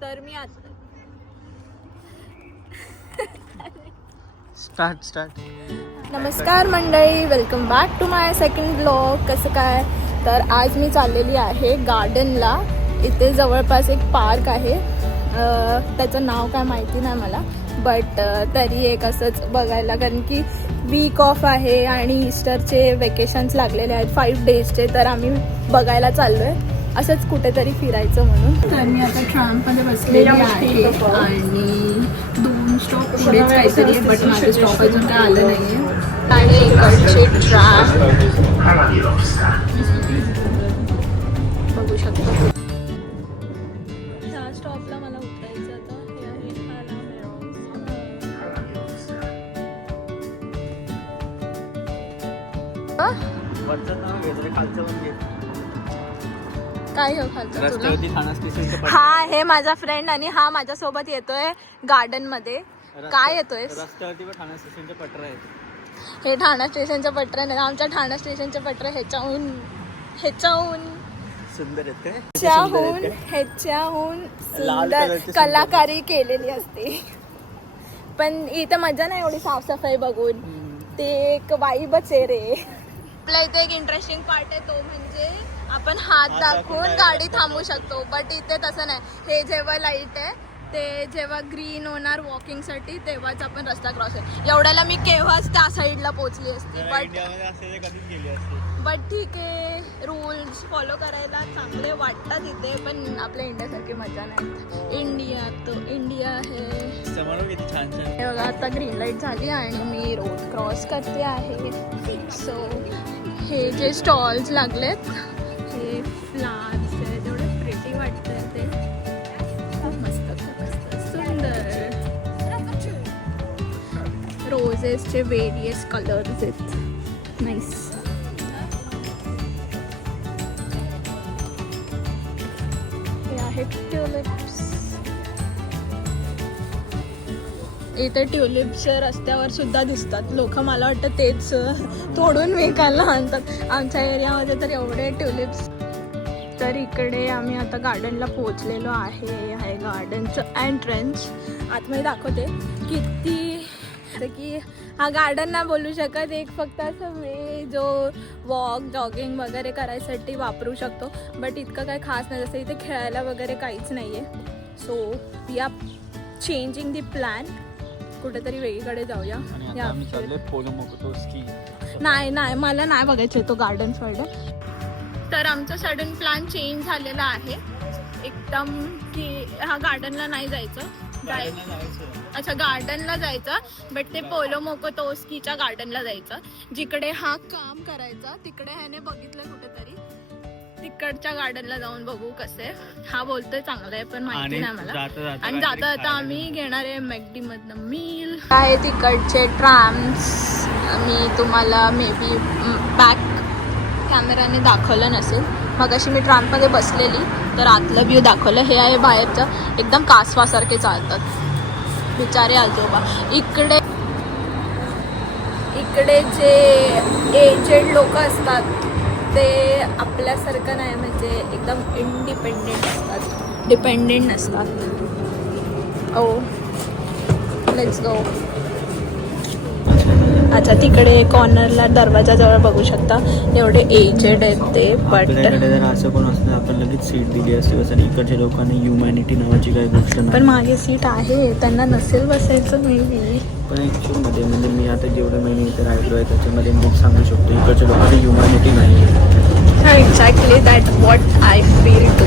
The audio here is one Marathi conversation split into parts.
तर मी आता स्टार्ट. नमस्कार मंडळी, welcome back to my second blog. कसं काय, तर आज मी चाललेली आहे गार्डनला. इथे जवळपास एक पार्क आहे, त्याचं नाव काय माहिती नाही मला, बट तरी एक असंच बघायला, कारण की वीक ऑफ आहे आणि ईस्टरचे वेकेशन्स लागलेले आहेत 5 डेजचे. तर आम्ही बघायला चाललो आहे असंच कुठेतरी फिरायचं म्हणून. तर मी आता ट्रॅम्पमध्ये बसलेली आहे आणि 2 स्टॉप पुढेच काहीतरी आहे, बट माझं स्टॉप अजून काय आलं नाही आहे. आणि इकडचे ट्रॅम्प बघू शकतो. ह्या स्टॉपला मला उतरायचं आता. हे आहे काय हो खालचं. हा हे माझा फ्रेंड आणि हा माझ्यासोबत येतोय गार्डन मध्ये. काय येतोय रस्त्यावरती ठाणा स्टेशनचे पटर आहेत. हे ठाणा स्टेशनचे पटर नाही, आमच्या ठाणा स्टेशनचे पटर ह्याच्याहून सुंदर येते, ह्याच्याहून सुंदर कलाकारी केलेली असते. पण इथं मजा नाही एवढी साफसफाई बघून, ते एक वाईबच आहे रे. आपल्या इथे एक इंटरेस्टिंग पार्ट आहे, तो म्हणजे आपण हात दाखवून गाडी थांबवू शकतो. बट इथे तसं नाही. हे जेव्हा लाईट आहे ते जेव्हा ग्रीन होणार वॉकिंगसाठी तेव्हाच आपण रस्ता क्रॉस आहे. एवढ्याला मी केव्हाच त्या साईडला पोहोचली असती. बट ठीक आहे, रूल्स फॉलो करायला चांगले वाटतात इथे, पण आपल्या इंडियासारखी मजा नाही. इंडिया हे बघा. आता ग्रीन लाईट झाली आणि मी रोड क्रॉस करते आहे. सो हे जे स्टॉल्स लागलेत, हे फ्लावर्स आहे, तेवढे प्रिटी वाटतंय ते. खूप मस्त सुंदर रोजेसचे वेरियस कलर्स आहेत. नाईस. हे आहेत ट्युलिप्स. इथे ट्युलिप्स रस्त्यावर सुद्धा दिसतात. लोक मला वाटतं तेच तोडून विकायला आणतात. आमच्या एरियामध्ये तर एवढे ट्युलिप्स. तर इकडे आम्ही आता गार्डनला पोहोचलेलो आहे गार्डनचं एंट्रन्स. आतमध्ये दाखवते किती की हा गार्डन ना बोलू शकत, एक फक्त असं वे जो वॉक जॉगिंग वगैरे करायसाठी वापरू शकतो. बट इतकं काय खास नाही, जसं इथे खेळायला वगैरे काहीच नाही आहे. So we are changing the plan, कुठेतरी वेगळीकडे जाऊया. नाही मला नाही बघायचं तो गार्डन साईड. तर आमचा सडन प्लॅन चेंज झालेला आहे एकदम, की हा गार्डनला नाही जायचं. अच्छा, गार्डनला जायचं, बट ते पोलो मोकोतोस्कीच्या गार्डनला जायचं, जिकडे हा काम करायचा. तिकडे ह्याने बघितलं कुठेतरी, तिकडच्या गार्डनला जाऊन बघू कसे. हा बोलतोय चांगलं आहे, पण माहिती नाही मला. आणि जाता जाता आम्ही घेणार आहे मॅकडी मधनं मील. काय तिकडचे ट्रॅम्स मी तुम्हाला मे बी बॅक कॅमेराने दाखवलं नसेल. मग अशी मी ट्रॅम्पमध्ये बसलेली तर आतलं व्ह्यू दाखवलं. हे आहे बाहेरचं, एकदम कासवासारखे चालतात बिचारे आजोबा. इकडे जे एजेड लोक असतात ते आपल्यासारखं नाही, म्हणजे एकदम इंडिपेंडेंट असतात, डिपेंडेंट नसतात. ओ लेट्स गो. अच्छा, तिकडे कॉर्नरला दरवाजाजवळ बघू शकता एवढे एजेड आहेत ते. बट असं कोण असतं आपण लगेच सीट दिली असते, आणि इकडच्या लोकांनी ह्युमॅनिटी नावाची काही गोष्ट नाही. पण मागे सीट आहे, त्यांना नसेल बसायचं मे बी. पण ॲक्च्युअलमध्ये म्हणजे मी आता जेवढे महिने इथे राहिलो आहे त्याच्यामध्ये मी सांगू शकतो इकडच्या लोकांनी ह्युमॅनिटी नाही आहे. Exactly that what I feel too.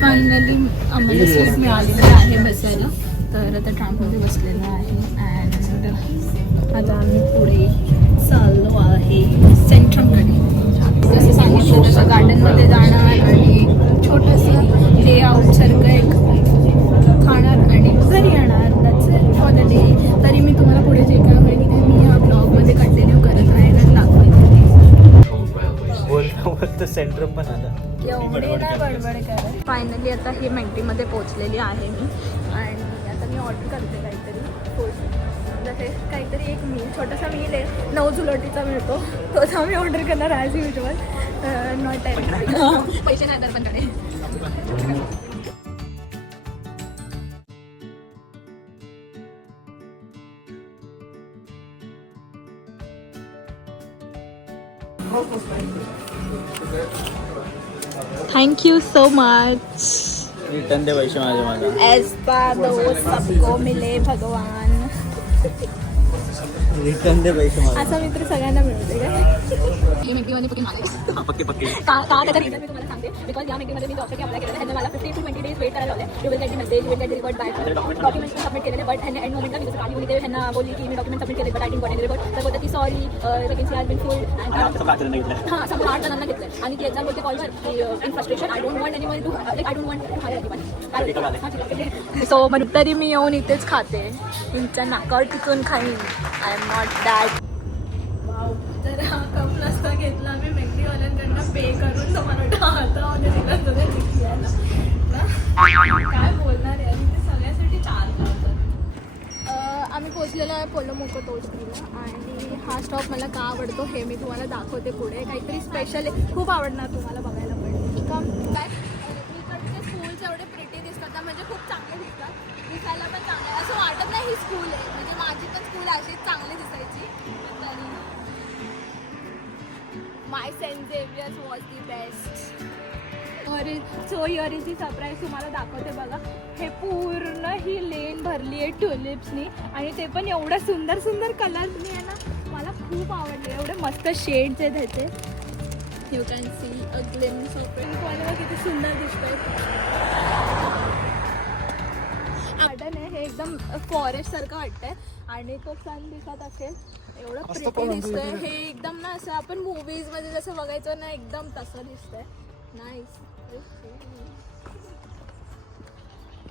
Finally आम्हाला सीट मिळालेली आहे बसायला. तर आता ट्रॅम्पमध्ये बसलेलं आहे अँड आता आम्ही पुढे चाललो आहे सेंट्रमकडे. जसं सांगितलं तसं गार्डनमध्ये जाणार आणि छोटंसं लेआउटसारखं एक खाणार आणि घरी येणार. That's it for the day. तरी मी तुम्हाला पुढे जे काय होईल ते मी या ब्लॉगमध्ये कंटिन्यू करत राहील आणि बोलतो सेंटर पण आला. एवढे नाही बडबड करत. फायनली आता ही मॅकडीमध्ये पोहोचलेली आहे मी आणि आता मी ऑर्डर करते काहीतरी. जसे काहीतरी एक मील, छोटासा मील आहे, 9 जुलटीचा मिळतो, तोच आम्ही ऑर्डर करणार ॲज युजल. नॉट टाईम पैसे नाही तर पण कडे. Thank you so much. रिटर्न दे पैसे माझे मला. ऐसा दोस्त सबको मिले भगवान. रिटर्न दे पैसे मला. असा मित्र सगळ्यांना मिळते का? पक्के पक्के. का त्याचा रिझन मी तुम्हाला सांगते. बिकॉज या मीटिंगमध्ये मी जॉबसाठी अप्लाय केलेलं आहे. मला 15 to 20 days वेट करायला लावले. You will get message, will get report by. Documents submit केलेले, बट ह्यांनी एंड मोमेंटला मी जसं काढली होती ह्यांना बोलली की मी डॉक्युमेंट सबमिट केले, but I didn't got any report. तर बोलतात की सॉरी वेकेन्सी हॅज बीन फुल्ड. हां, समजा 8 जणांना घेतलं आणि ती एक्झाम बोलते कॉलवर की in frustration I don't want anyone to like I don't want to hire anyone. So मग तरी मी येऊन इथेच खाते. तुमच्या नाकावर टिकून खाईन. I am not that. तर हा कप नसता घेतला मी मॅगडीवाल्यांकडनं पे करून तुम्हाला हातामध्ये दिला सगळं जिंकल्याला. काय बोलणार आहे ते सगळ्यासाठी चार्ज लावतात. आम्ही पोचलेलो आहे पोलो मोको टोस्टला आणि हा स्टॉप मला का आवडतो हे मी तुम्हाला दाखवते पुढे. काहीतरी स्पेशल आहे, खूप आवडणार तुम्हाला बघायला पडेल. Come back. इकडचे स्कूल्स एवढे प्रिटी दिसतात ना, म्हणजे खूप चांगले दिसतात. दिसायला पण चांगले आहे असं वाटत नाही ही स्कूल आहे. म्हणजे माझी पण स्कूल अशीच चांगली दिसायची. तरी my Saint Xavier's was the best. So here is the surprise. तुम्हाला दाखवते बघा. हे पूर्ण ही लेन भरली आहे ट्युलिप्सनी आणि ते पण एवढ्या सुंदर सुंदर कलर्सनी आहे ना. मला खूप आवडले. एवढे मस्त शेड्स आहेत ह्याचे. You can see a glimpse of it. कॉलेवर किती सुंदर दिसतंय. गार्डन आहे हे एकदम फॉरेस्ट सारखं वाटतंय आणि तो सन दिसत असेल. एवढं प्रिटी दिसतंय. हे एकदम ना असं आपण मूवीज मध्ये जसं बघायचं ना एकदम तसं दिसतंय. नाईस.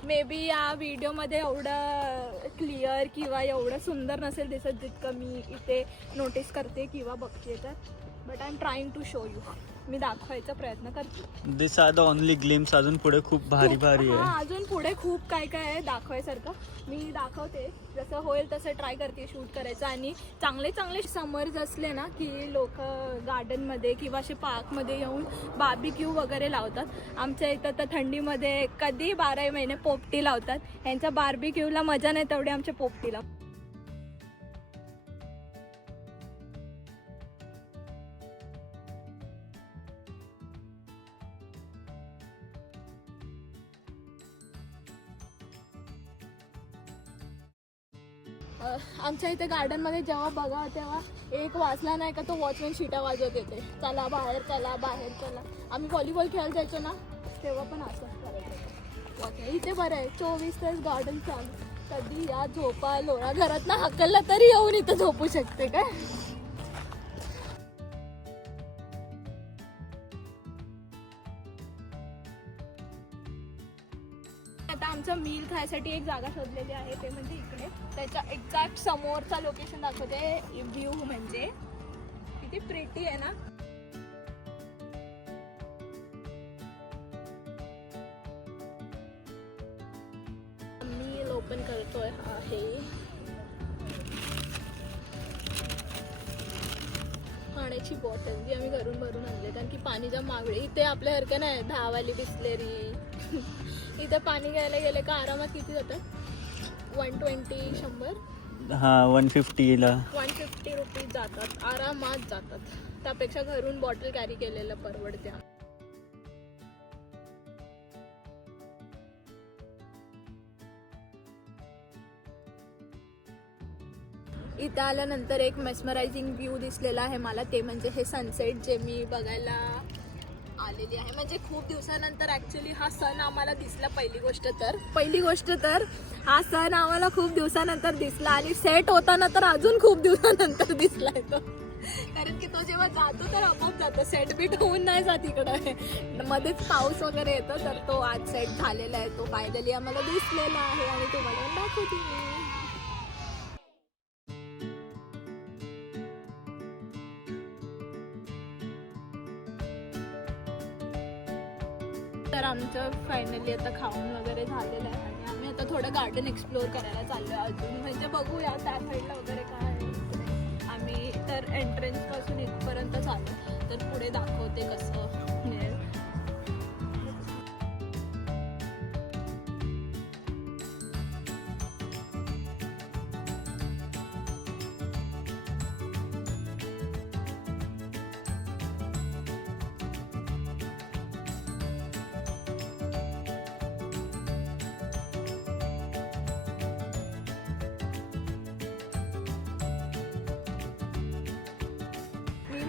मे बी या व्हिडिओमध्ये एवढं क्लिअर किंवा एवढं सुंदर नसेल दिसत जितकं मी इथे नोटीस करते किंवा बघते. तर but I am trying to show you. मी दाखवायचा प्रयत्न करते. This are the only glimpse. अजून पुढे खूप भारी भारी आहे. हां, अजून पुढे खूप काय काय आहे दाखवायसारखं. मी दाखवते जसं होईल तसं ट्राय करते शूट करायचं. आणि चांगले चांगले समर्स असले ना की लोक गार्डनमध्ये किंवा असे पार्कमध्ये येऊन बार्बीक्यू वगैरे लावतात. आमच्या इथं तर थंडीमध्ये कधी 12 महिने पोपटी लावतात. यांच्या बार्बीक्यूला मजा नाही तेवढी आमच्या पोपटीला. आमच्या इथे गार्डनमध्ये जेव्हा बघा तेव्हा एक वाजला नाही का तो वॉचमॅन शिट्या वाजवत येते. चला बाहेर चला बाहेर चला. आम्ही व्हॉलीबॉल खेळायला जायचो ना तेव्हा पण असंच करायचं. इथे बरं आहे 24 तास गार्डन चालू. कधी या झोपा लोळा घरात ना हकलला तरी येऊन इथं झोपू शकते काय. आता आमचं मील खायसाठी एक जागा शोधलेली आहे ते म्हणजे इकडे. त्याच्या एक्झॅक्ट समोरचा लोकेशन दाखवते. व्ह्यू म्हणजे किती प्रिटी आहे ना. मील ओपन करतोय आहे. पाण्याची बॉटल जी आम्ही घरून भरून आणले कारण की पाणी जाम महागडे. इथे आपल्यासारखं नाही 10 वाली बिस्लेरी. इथे पाणी घ्यायला गेले का आरामात किती जातात 120 100. हां 150 रुपीज जातात. आरामात जातात. त्यापेक्षा घरून बॉटल कॅरी केलेलं परवडते. इथं आल्यानंतर एक मेस्मरायझिंग व्ह्यू दिसलेला आहे मला. ते म्हणजे हे सनसेट जे मी बघायला आलेली आहे. म्हणजे खूप दिवसानंतर ॲक्च्युली हा सण आम्हाला दिसला. पहिली गोष्ट तर हा सण आम्हाला खूप दिवसानंतर दिसला आणि सेट होताना तर अजून खूप दिवसानंतर दिसलाय तो. कारण की तो जेव्हा जातो तर आपोआप जातो. सेट बीट होऊन नाही जात इकडं. मध्येच पाऊस वगैरे येतो तर तो आज सेट झालेला आहे. तो फायनली आम्हाला दिसलेला आहे आणि तुम्हाला दाखवते मी. तर आमचं फायनली आता खाऊन वगैरे झालेलं आहे आणि आम्ही आता थोडं गार्डन एक्सप्लोअर करायला चाललो आहे अजून. म्हणजे बघूया त्या साईडला वगैरे काय आहे. आम्ही तर एंट्रन्सपासून इथपर्यंत आलो तर पुढे दाखवते कसं मिळेल.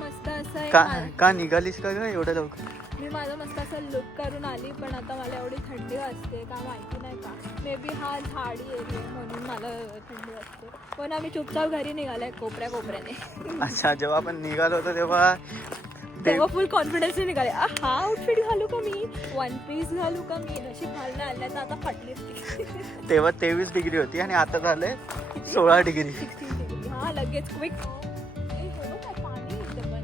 मस्त असं आहे का निघालीस का ग एवढं लवकर? मी माझं मस्त असं लुक करून आली, पण आता मला एवढी थंडी वाजते का माहिती नाही का. मे बी हा झाडी एरिया म्हणून मला थंडी वाजते. पण आम्ही चुपचाप घरी निघालाय कोपऱ्याने. अच्छा, जेव्हा आपण निघालो होतो तेव्हा फुल कॉन्फिडन्सने निघाले. हा आउटफिट घालू का मी, वन पीस घालू का मी, नशीब घालणं आल्या तर आता फाटली असती. तेव्हा 23 डिग्री होती आणि आता झाले 16 डिग्री. 16 डिग्री. हा लगेच क्विक. पाणी इथे पण.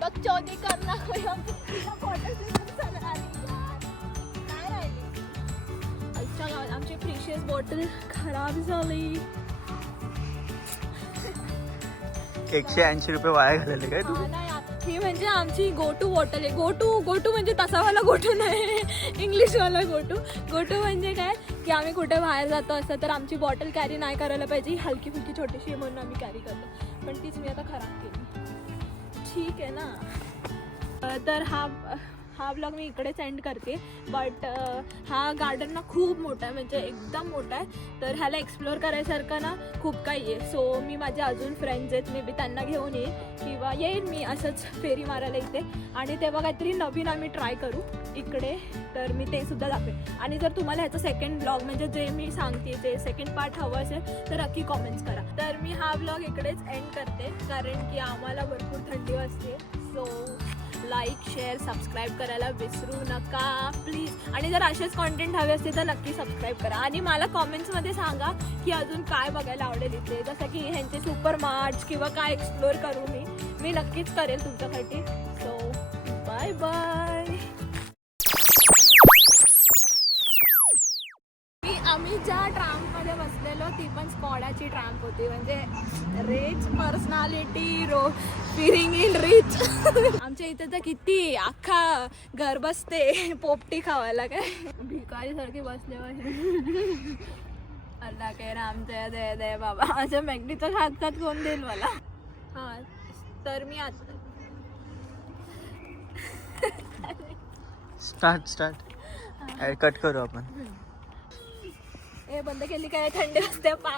बघ चौदी करणार आमची प्रिशियस बॉटल खराब झाली. 180 रुपये वाया घालवले काय तू? ही म्हणजे आमची गो टू बॉटल आहे. गो टू म्हणजे तसावाला गोटू नाही, इंग्लिशवाला गोटू म्हणजे काय की आम्ही कुठे बाहेर जातो असं तर आमची बॉटल कॅरी नाही करायला पाहिजे. ही हलकी फुलकी छोटीशी आहे म्हणून आम्ही कॅरी करतो, पण तीच मी आता खराब केली. ठीक आहे ना. तर हा ब्लॉग मी इकडेच एंड करते. बट हा गार्डन ना खूप मोठा आहे, म्हणजे एकदम मोठा आहे. तर ह्याला एक्सप्लोअर करायसारखं ना खूप काही आहे. सो मी माझे अजून फ्रेंड्स आहेत, मे बी त्यांना घेऊन येईल किंवा येईल मी असंच फेरी मारायला इथे. आणि तेव्हा काहीतरी नवीन आम्ही ट्राय करू इकडे, तर मी ते सुद्धा दाखवेन. आणि जर तुम्हाला ह्याचं सेकंड ब्लॉग म्हणजे जे मी सांगते जे सेकंड पार्ट हवं असेल तर नक्की कॉमेंट्स करा. तर मी हा ब्लॉग इकडेच एंड करते, कारण की आम्हाला भरपूर थंडी वाजते. सो लाईक शेअर सबस्क्राईब करायला विसरू नका प्लीज. आणि जर असेच कॉन्टेंट हवे असतील तर नक्की सबस्क्राईब करा. आणि मला कॉमेंट्समध्ये सांगा की अजून काय बघायला आवडेल इथे, जसं की ह्यांचे सुपर मार्ट्स किंवा काय एक्सप्लोअर करू मी नक्कीच करेल तुमच्यासाठी. So bye bye. आम्ही ज्या ट्रॅम्पमध्ये बसलेलो ती पण स्कॉडाची ट्रॅम्प होती, म्हणजे रिच पर्सनॅलिटी फिरिंग इन रिच. आमच्या इथे तर किती अख्खा घर बसते पोपटी खावायला, काय भिकारी सारखी बसले. अल्ला काय राम दे दे दे बाबा, माझ्या मॅगनीचं खात कोण देईल मला. हां तर मी आता स्टार्ट कट करू आपण. हे बंद केली काय थंडी असते पा.